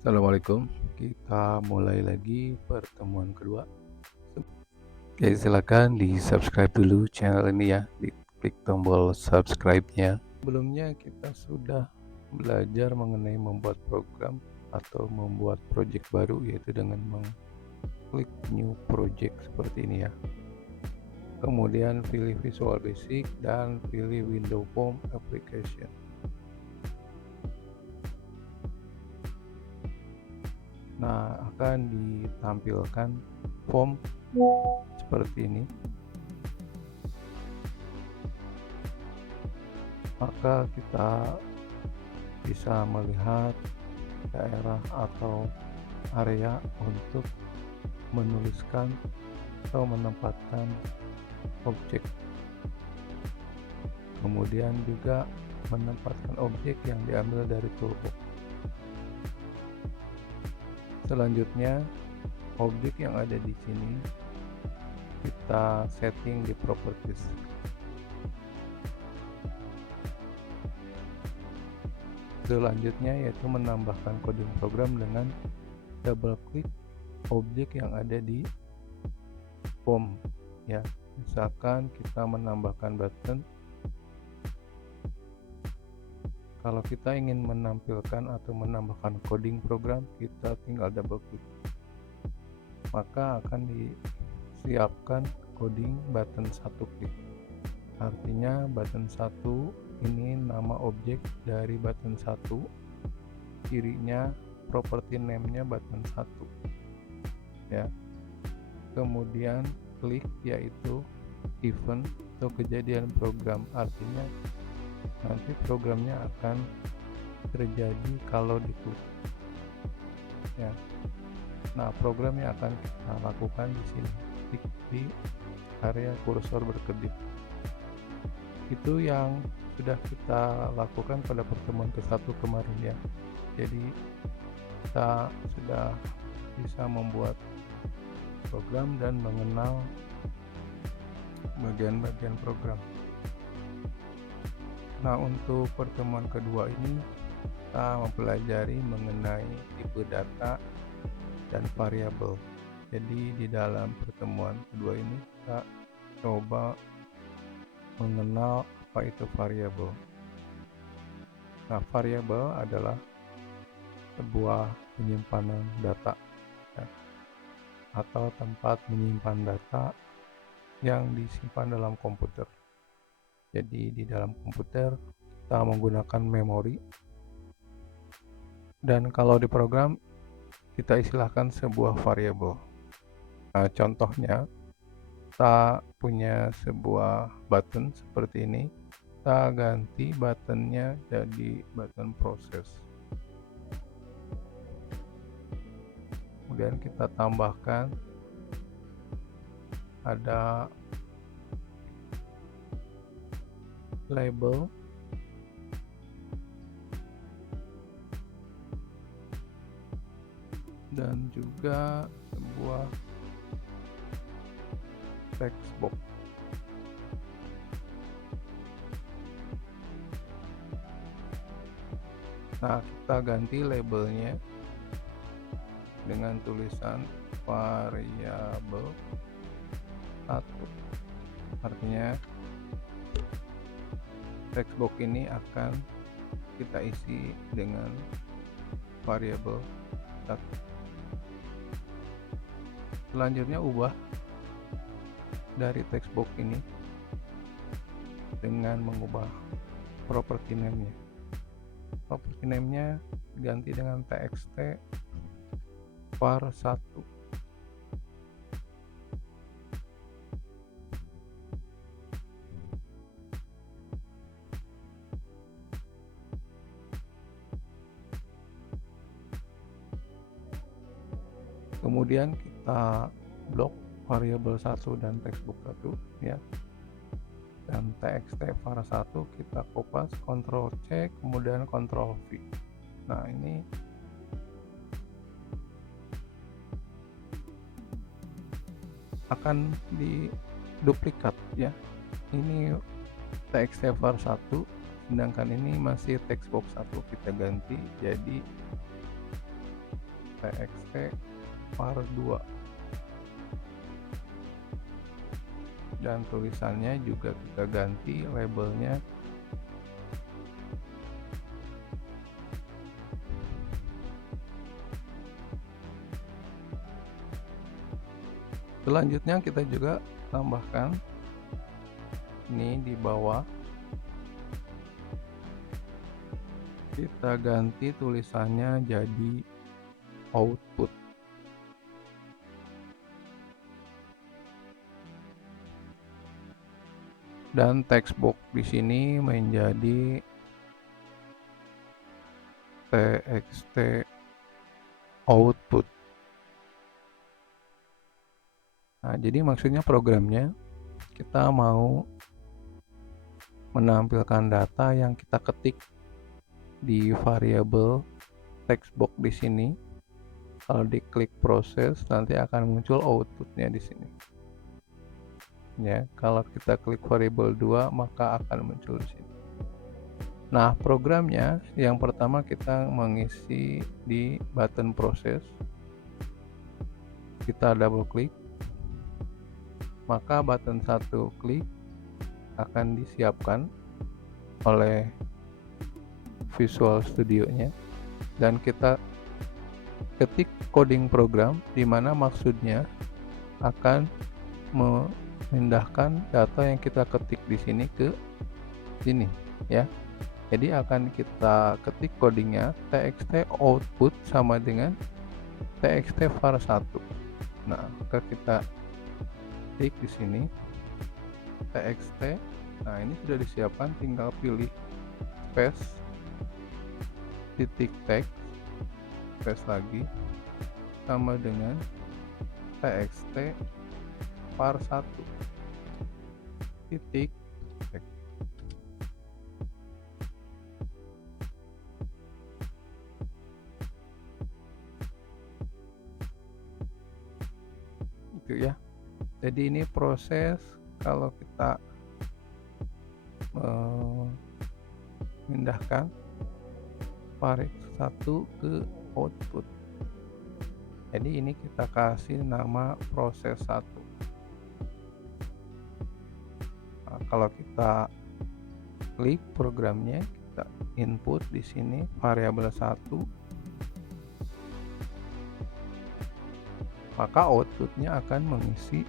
Assalamualaikum, kita mulai lagi pertemuan kedua. Oke, silakan di subscribe dulu channel ini ya, diklik tombol subscribe-nya. Sebelumnya kita sudah belajar mengenai membuat program atau membuat project baru, yaitu dengan mengklik new project seperti ini ya. Kemudian pilih Visual Basic dan pilih Window Form Application. Nah, akan ditampilkan form seperti ini. Maka kita bisa melihat daerah atau area untuk menuliskan atau menempatkan objek. Kemudian juga menempatkan objek yang diambil dari toolbox. Selanjutnya, objek yang ada di sini kita setting di properties. Selanjutnya yaitu menambahkan coding program dengan double klik objek yang ada di form ya. Misalkan kita menambahkan button. Kalau kita ingin menampilkan atau menambahkan coding program, kita tinggal double klik. Maka akan disiapkan coding button 1 klik. Artinya button 1 ini nama objek dari button 1, kirinya property name-nya button 1 ya. Kemudian klik yaitu event atau kejadian program, artinya nanti programnya akan terjadi kalau diklik ya. Nah, program yang akan kita lakukan di sini di area kursor berkedip. Itu yang sudah kita lakukan pada pertemuan ke-1 kemarin ya. Jadi kita sudah bisa membuat program dan mengenal bagian-bagian program. Nah, untuk pertemuan kedua ini kita mempelajari mengenai tipe data dan variabel. Jadi di dalam pertemuan kedua ini kita coba mengenal apa itu variabel. Nah, variabel adalah sebuah penyimpanan data ya, atau tempat menyimpan data yang disimpan dalam komputer. Jadi di dalam komputer kita menggunakan memori, dan kalau di program kita istilahkan sebuah variabel. Nah, contohnya kita punya sebuah button seperti ini, kita ganti buttonnya jadi button proses. Kemudian kita tambahkan ada label dan juga sebuah text box. Nah, kita ganti labelnya dengan tulisan variabel 1. Artinya text box ini akan kita isi dengan variabel 1. Selanjutnya ubah dari text box ini dengan mengubah property name-nya. Property name-nya ganti dengan txt var1. Kemudian kita blok variabel 1 dan textbook 1 ya. Dan txt var1 kita kopas, Ctrl C, kemudian Ctrl V. Nah, ini akan diduplikat ya. Ini txt var1, sedangkan ini masih textbox 1, kita ganti jadi txt var2, dan tulisannya juga kita ganti labelnya selanjutnya kita juga tambahkan ini di bawah, kita ganti tulisannya jadi output. Dan text box di sini menjadi txt output. Nah, jadi maksudnya programnya kita mau menampilkan data yang kita ketik di variabel text box di sini. Kalau diklik proses nanti akan muncul outputnya di sini. Ya, kalau kita klik variabel 2 maka akan muncul di sini. Nah, programnya yang pertama kita mengisi di button proses. Kita double klik. Maka button 1 klik akan disiapkan oleh Visual Studio-nya dan kita ketik coding program di mana maksudnya akan memindahkan data yang kita ketik di sini ke sini ya. Jadi akan kita ketik codingnya txt output sama dengan txt var1. Nah, maka kita klik di sini txt. Nah, ini sudah disiapkan, tinggal pilih space titik text space lagi sama dengan txt var1 titik text. Itu ya. Jadi ini proses kalau kita memindahkan var1 ke output. Jadi ini kita kasih nama proses 1. Nah, kalau kita klik programnya, kita input di sini variabel 1, maka outputnya akan mengisi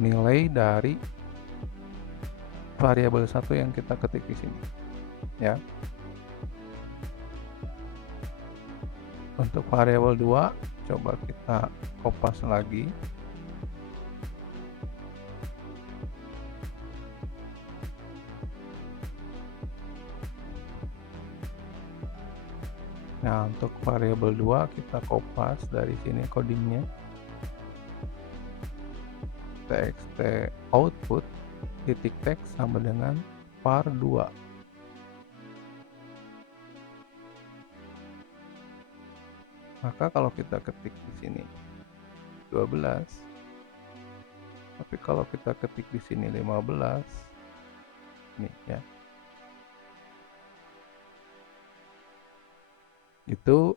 nilai dari variabel 1 yang kita ketik di sini ya. Untuk variabel 2 coba kita kopas lagi. Nah, untuk variabel 2 kita kopas dari sini codingnya txt output titik text sama dengan var2. Maka kalau kita ketik di sini 12, tapi kalau kita ketik di sini 15, nih ya, itu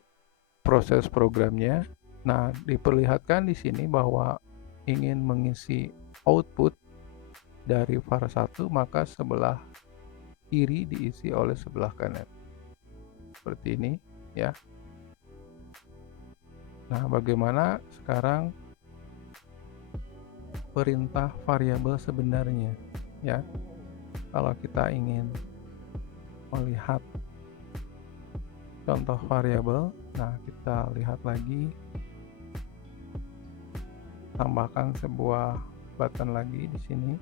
proses programnya. Nah, diperlihatkan di sini bahwa ingin mengisi output dari var1, maka sebelah kiri diisi oleh sebelah kanan. Seperti ini ya. Nah, bagaimana sekarang perintah variabel sebenarnya ya? Kalau kita ingin melihat contoh variabel, nah kita lihat lagi, tambahkan sebuah button lagi di sini.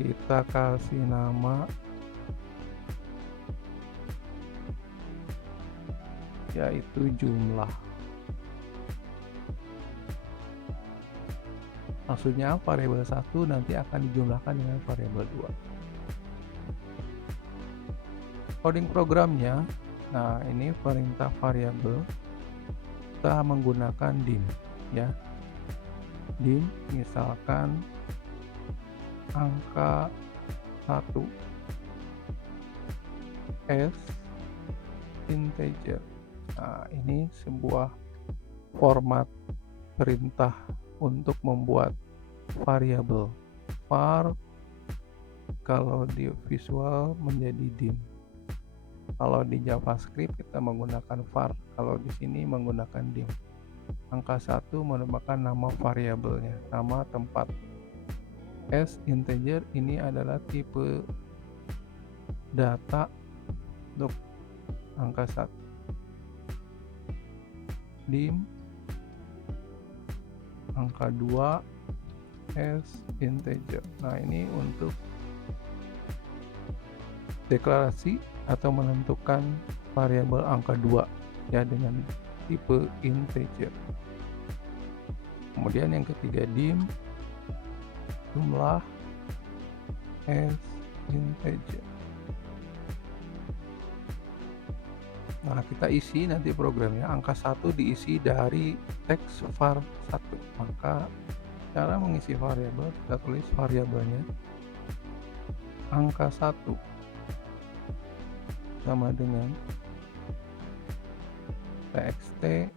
Kita kasih nama yaitu jumlah. Maksudnya variabel 1 nanti akan dijumlahkan dengan variabel 2. Coding programnya, nah ini perintah variabel, kita menggunakan dim ya. Dim misalkan angka 1 s integer. Nah, ini sebuah format perintah untuk membuat variabel. Var kalau di visual menjadi dim. Kalau di JavaScript kita menggunakan var, kalau di sini menggunakan dim. Angka 1 merupakan nama variabelnya, nama tempat. S integer ini adalah tipe data untuk angka 1. Dim angka 2 S integer. Nah, ini untuk deklarasi atau menentukan variabel angka 2 ya dengan tipe integer. Kemudian yang ketiga dim jumlah S integer. Nah, kita isi nanti programnya, angka 1 diisi dari teks var 1. Maka cara mengisi variabel, kita tulis variabelnya angka 1 sama dengan txt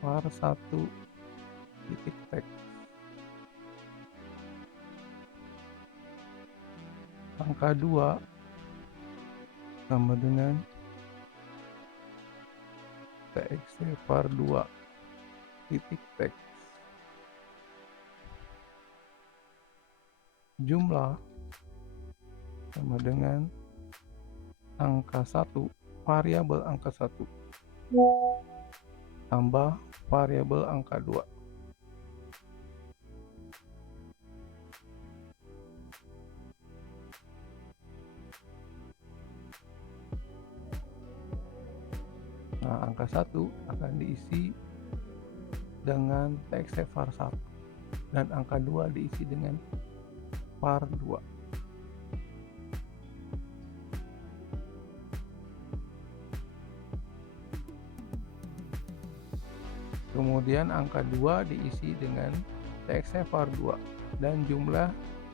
var 1 titik teks. Angka 2 sama dengan txt var 2 titik teks. Jumlah sama dengan angka 1 variabel angka 1 tambah variabel angka 2. Nah, angka 1 akan diisi dengan txt var 1 dan angka 2 diisi dengan var 2. Kemudian angka 2 diisi dengan txt var 2 dan jumlah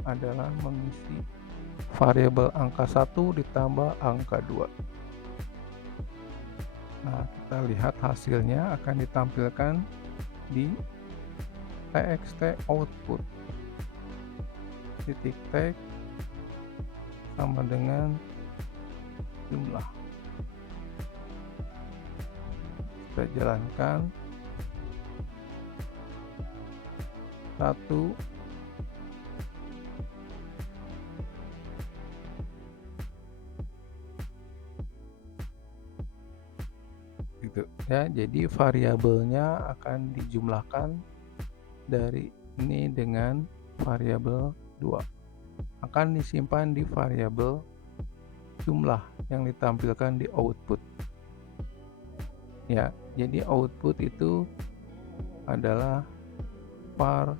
adalah mengisi variabel angka 1 ditambah angka 2. Nah, kita lihat hasilnya akan ditampilkan di txt output titik teks sama dengan jumlah. Kita jalankan 1 gitu ya. Jadi variabelnya akan dijumlahkan dari ini dengan variabel 2 akan disimpan di variabel jumlah yang ditampilkan di output ya. Jadi output itu adalah var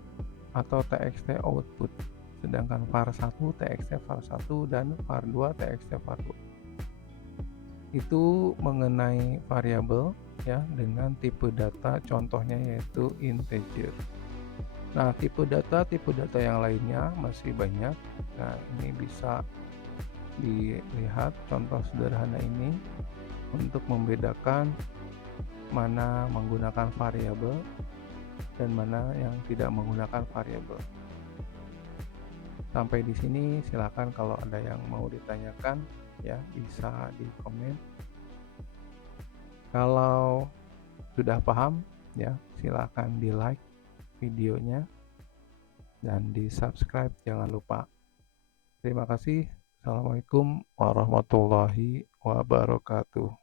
atau txt output, sedangkan var 1 txt var 1 dan var 2 txt var 2 itu mengenai variabel ya dengan tipe data, contohnya yaitu integer. Nah, tipe data yang lainnya masih banyak. Nah, ini bisa dilihat contoh sederhana ini untuk membedakan mana menggunakan variabel dan mana yang tidak menggunakan variabel. Sampai di sini, silakan kalau ada yang mau ditanyakan ya bisa di komen. Kalau sudah paham ya silakan di like videonya dan di subscribe jangan lupa. Terima kasih. Assalamualaikum warahmatullahi wabarakatuh.